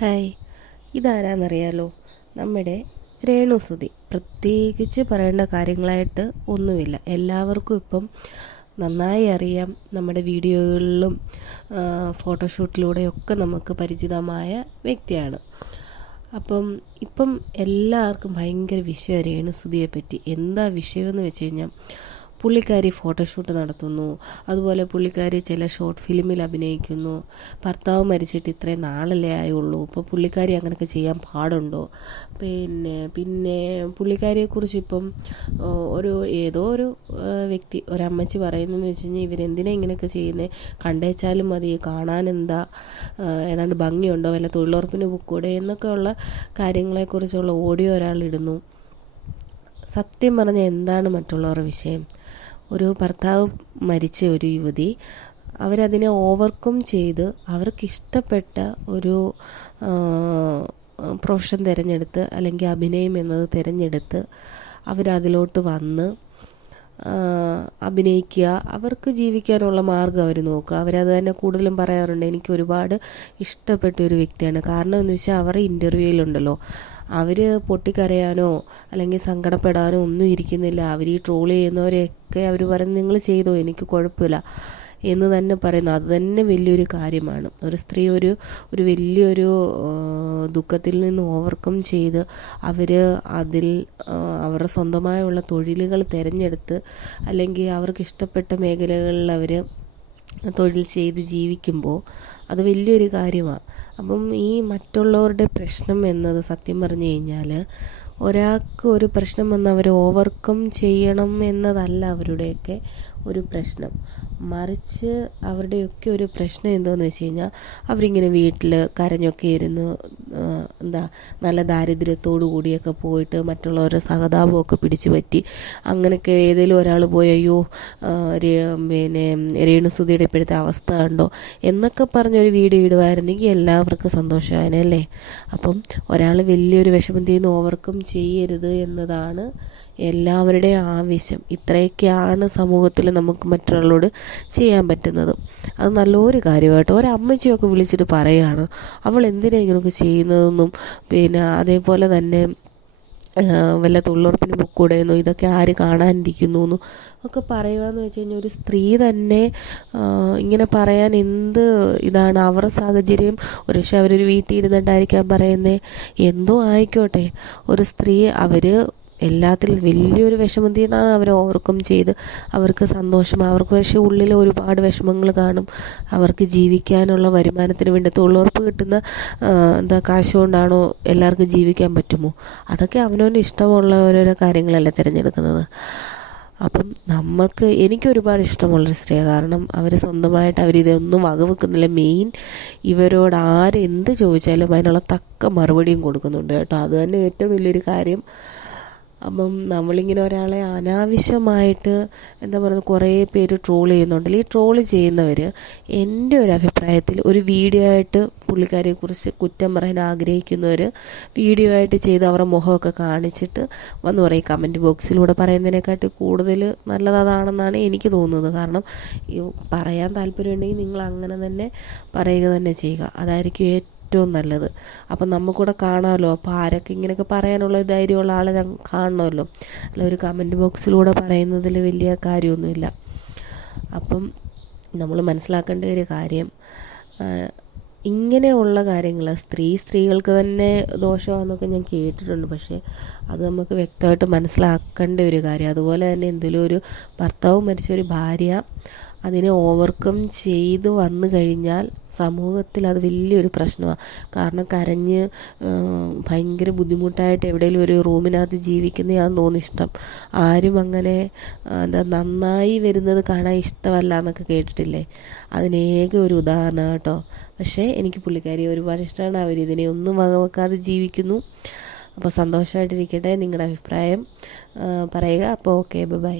Hi, ഇതാരാന്നറിയാലോ? നമ്മുടെ രേണുസുതി. പ്രത്യേകിച്ച് പറയേണ്ട കാര്യങ്ങളായിട്ട് ഒന്നുമില്ല. എല്ലാവർക്കും ഇപ്പം നന്നായി അറിയാം. നമ്മുടെ വീഡിയോകളിലും ഫോട്ടോഷൂട്ടിലൂടെയൊക്കെ നമുക്ക് പരിചിതമായ വ്യക്തിയാണ്. ഇപ്പം എല്ലാവർക്കും ഭയങ്കര വിഷയമാണ് രേണുസുതിയെ പറ്റി. എന്താ വിഷയമെന്ന് വെച്ച് കഴിഞ്ഞാൽ, പുള്ളിക്കാരി ഫോട്ടോഷൂട്ട് നടത്തുന്നു, അതുപോലെ പുള്ളിക്കാരി ചില ഷോർട്ട് ഫിലിമിൽ അഭിനയിക്കുന്നു. ഭർത്താവ് മരിച്ചിട്ട് ഇത്രയും നാളല്ലേ ആയുള്ളൂ, ഇപ്പോൾ പുള്ളിക്കാരി അങ്ങനെയൊക്കെ ചെയ്യാൻ പാടുണ്ടോ? പിന്നെ പുള്ളിക്കാരിയെക്കുറിച്ച് ഇപ്പം ഏതോ ഒരു വ്യക്തി, ഒരമ്മച്ചി പറയുന്നതെന്ന് വെച്ച് കഴിഞ്ഞാൽ, ഇവരെന്തിനാ ഇങ്ങനെയൊക്കെ ചെയ്യുന്നത്? കണ്ടേച്ചാലും മതി, കാണാനെന്താ, ഏതാണ്ട് ഭംഗിയുണ്ടോ, വല്ല തൊഴിലുറപ്പിന് പൊക്കൂടെ എന്നൊക്കെ ഉള്ള കാര്യങ്ങളെക്കുറിച്ചുള്ള ഓഡിയോ ഒരാളിടുന്നു. സത്യം പറഞ്ഞാൽ എന്താണ് മറ്റുള്ളവരുടെ വിഷയം? ഒരു ഭർത്താവ് മരിച്ച ഒരു യുവതി, അവരതിനെ ഓവർകം ചെയ്ത് അവർക്കിഷ്ടപ്പെട്ട ഒരു പ്രൊഫഷൻ തിരഞ്ഞെടുത്ത്, അല്ലെങ്കിൽ അഭിനയം എന്നത് തിരഞ്ഞെടുത്ത് അവരതിലോട്ട് വന്ന് അഭിനയിക്കുക. അവർക്ക് ജീവിക്കാനുള്ള മാർഗ്ഗം അവർ നോക്കുക. അവരത് തന്നെ കൂടുതലും പറയാറുണ്ട്, എനിക്ക് ഒരുപാട് ഇഷ്ടപ്പെട്ട ഒരു വ്യക്തിയാണ്. കാരണം എന്ന് വെച്ചാൽ, അവരുടെ ഇൻ്റർവ്യൂയിലുണ്ടല്ലോ, അവർ പൊട്ടിക്കരയാനോ അല്ലെങ്കിൽ സങ്കടപ്പെടാനോ ഒന്നും ഇരിക്കുന്നില്ല. അവർ ഈ ട്രോൾ ചെയ്യുന്നവരെയൊക്കെ അവർ പറയുന്നത്, നിങ്ങൾ ചെയ്തോ, എനിക്ക് കുഴപ്പമില്ല എന്ന് തന്നെ പറയുന്നു. അത് തന്നെ വലിയൊരു കാര്യമാണ്. ഒരു സ്ത്രീ ഒരു വലിയൊരു ദുഃഖത്തിൽ നിന്ന് ഓവർകം ചെയ്ത് അതിൽ അവരുടെ സ്വന്തമായുള്ള തൊഴിലുകൾ തിരഞ്ഞെടുത്ത്, അല്ലെങ്കിൽ അവർക്ക് ഇഷ്ടപ്പെട്ട മേഖലകളിൽ അവർ തൊഴിൽ ചെയ്ത് ജീവിക്കുമ്പോൾ അത് വലിയൊരു കാര്യമാണ്. ഈ മറ്റുള്ളവരുടെ പ്രശ്നം എന്നത് സത്യം പറഞ്ഞു കഴിഞ്ഞാൽ, ഒരാൾക്ക് ഒരു പ്രശ്നം വന്ന് അവർ ഓവർകം ചെയ്യണം എന്നതല്ല അവരുടെയൊക്കെ ഒരു പ്രശ്നം. മറിച്ച് അവരുടെയൊക്കെ ഒരു പ്രശ്നം എന്താണെന്ന് വെച്ച് കഴിഞ്ഞാൽ, അവരിങ്ങനെ വീട്ടിൽ കരഞ്ഞൊക്കെ ഇരുന്ന് നല്ല ദാരിദ്ര്യത്തോടു കൂടിയൊക്കെ പോയിട്ട് മറ്റുള്ളവരുടെ സഹതാപമൊക്കെ പിടിച്ചു പറ്റി, അങ്ങനെയൊക്കെ ഏതെങ്കിലും ഒരാൾ പോയി, അയ്യോ രേണുസുതിയുടെ ഇപ്പോഴത്തെ അവസ്ഥ കണ്ടോ എന്നൊക്കെ പറഞ്ഞൊരു വീഡിയോ ഇടുമായിരുന്നെങ്കിൽ എല്ലാവർക്കും സന്തോഷമായനല്ലേ. ഒരാൾ വലിയൊരു വിഷമത്തിൽ നിന്ന് ഓവർകം ചെയ്യരുത് എന്നതാണ് എല്ലാവരുടെയും ആവശ്യം. ഇത്രയൊക്കെയാണ് സമൂഹത്തിൽ നമുക്ക് മറ്റുള്ളവരോട് ചെയ്യാൻ പറ്റുന്നത്. അത് നല്ലൊരു കാര്യമായിട്ട് ഒരമ്മച്ചിയൊക്കെ വിളിച്ചിട്ട് പറയുകയാണ്, അവൾ എന്തിനാണ് ഇങ്ങനെയൊക്കെ ചെയ്യുന്നതെന്നും, അതേപോലെ തന്നെ വല്ല തൊഴിലുറപ്പിന് പൊക്കൂടെയെന്നോ, ഇതൊക്കെ ആര് കാണാനിരിക്കുന്നു എന്നും ഒക്കെ പറയുകയെന്ന് വെച്ച് കഴിഞ്ഞാൽ, ഒരു സ്ത്രീ തന്നെ ഇങ്ങനെ പറയാൻ എന്ത് ഇതാണ്? അവരുടെ സാഹചര്യം പക്ഷേ അവരൊരു വീട്ടിൽ ഇരുന്നിട്ടായിരിക്കാം പറയുന്നത്. എന്തോ ആയിക്കോട്ടെ, ഒരു സ്ത്രീ എല്ലാത്തിലും വലിയൊരു വിഷമത്തിൽ നിന്നാണ് അവർ ഓവർകം ചെയ്ത് അവർക്ക് സന്തോഷം. അവർക്ക് പക്ഷേ ഉള്ളിൽ ഒരുപാട് വിഷമങ്ങൾ കാണും. അവർക്ക് ജീവിക്കാനുള്ള വരുമാനത്തിന് വേണ്ടി തൊഴിലുറപ്പ് കിട്ടുന്ന കാശ് കൊണ്ടാണോ എല്ലാവർക്കും ജീവിക്കാൻ പറ്റുമോ? അതൊക്കെ അവനവന് ഇഷ്ടമുള്ള ഓരോരോ കാര്യങ്ങളല്ലേ തിരഞ്ഞെടുക്കുന്നത്. എനിക്കൊരുപാട് ഇഷ്ടമുള്ളൊരു സ്ത്രീയാണ്. കാരണം അവർ സ്വന്തമായിട്ട് അവരിതൊന്നും വകവെക്കുന്നില്ല. മെയിൻ ഇവരോട് ആരെന്ത് ചോദിച്ചാലും അതിനുള്ള തക്ക മറുപടിയും കൊടുക്കുന്നുണ്ട് കേട്ടോ. അത് തന്നെ ഏറ്റവും വലിയൊരു കാര്യം. നമ്മളിങ്ങനെ ഒരാളെ അനാവശ്യമായിട്ട് കുറേ പേര് ട്രോൾ ചെയ്യുന്നുണ്ടല്ലോ. ഈ ട്രോൾ ചെയ്യുന്നവർ എൻ്റെ ഒരു അഭിപ്രായത്തിൽ ഒരു വീഡിയോ ആയിട്ട് പുള്ളിക്കാരിയെക്കുറിച്ച് കുറ്റം പറയാൻ ആഗ്രഹിക്കുന്നവർ വീഡിയോ ആയിട്ട് ചെയ്ത് അവരുടെ മുഖമൊക്കെ കാണിച്ചിട്ട് വന്ന് പറയും. കമൻറ്റ് ബോക്സിലൂടെ പറയുന്നതിനെക്കാട്ടി കൂടുതൽ നല്ലതാണെന്നാണ് എനിക്ക് തോന്നുന്നത്. കാരണം പറയാൻ താല്പര്യമുണ്ടെങ്കിൽ നിങ്ങൾ അങ്ങനെ തന്നെ പറയുക തന്നെ ചെയ്യുക. അതായിരിക്കും ഏറ്റവും നല്ലത്. നമുക്കൂടെ കാണാമല്ലോ. ആരൊക്കെ ഇങ്ങനെയൊക്കെ പറയാനുള്ള ധൈര്യമുള്ള ആളെ കാണണമല്ലോ. അല്ല, ഒരു കമൻറ്റ് ബോക്സിലൂടെ പറയുന്നതിൽ വലിയ കാര്യമൊന്നുമില്ല. നമ്മൾ മനസ്സിലാക്കേണ്ട ഒരു കാര്യം, ഇങ്ങനെയുള്ള കാര്യങ്ങൾ സ്ത്രീകൾക്ക് തന്നെ ദോഷമാണെന്നൊക്കെ ഞാൻ കേട്ടിട്ടുണ്ട്. പക്ഷേ അത് നമുക്ക് വ്യക്തമായിട്ട് മനസ്സിലാക്കേണ്ട ഒരു കാര്യം. അതുപോലെ തന്നെ എന്തെങ്കിലും ഒരു ഭർത്താവ് മരിച്ച ഒരു ഭാര്യ അതിനെ ഓവർകം ചെയ്ത് വന്നു കഴിഞ്ഞാൽ സമൂഹത്തിൽ അത് വലിയൊരു പ്രശ്നമാണ്. കാരണം കരഞ്ഞ് ഭയങ്കര ബുദ്ധിമുട്ടായിട്ട് എവിടെയെങ്കിലും ഒരു റൂമിനകത്ത് ജീവിക്കുന്നതാണെന്ന് തോന്നി ഇഷ്ടം. ആരും അങ്ങനെ നന്നായി വരുന്നത് കാണാൻ ഇഷ്ടമല്ല എന്നൊക്കെ കേട്ടിട്ടില്ലേ? അതിനേക ഒരു ഉദാഹരണം കേട്ടോ. പക്ഷേ എനിക്ക് പുള്ളിക്കാരിയെ ഒരുപാട് ഇഷ്ടമാണ്. അവരിതിനെ ഒന്നും വകവെക്കാതെ ജീവിക്കുന്നു. സന്തോഷമായിട്ടിരിക്കട്ടെ. നിങ്ങളുടെ അഭിപ്രായം പറയുക. Okay, by.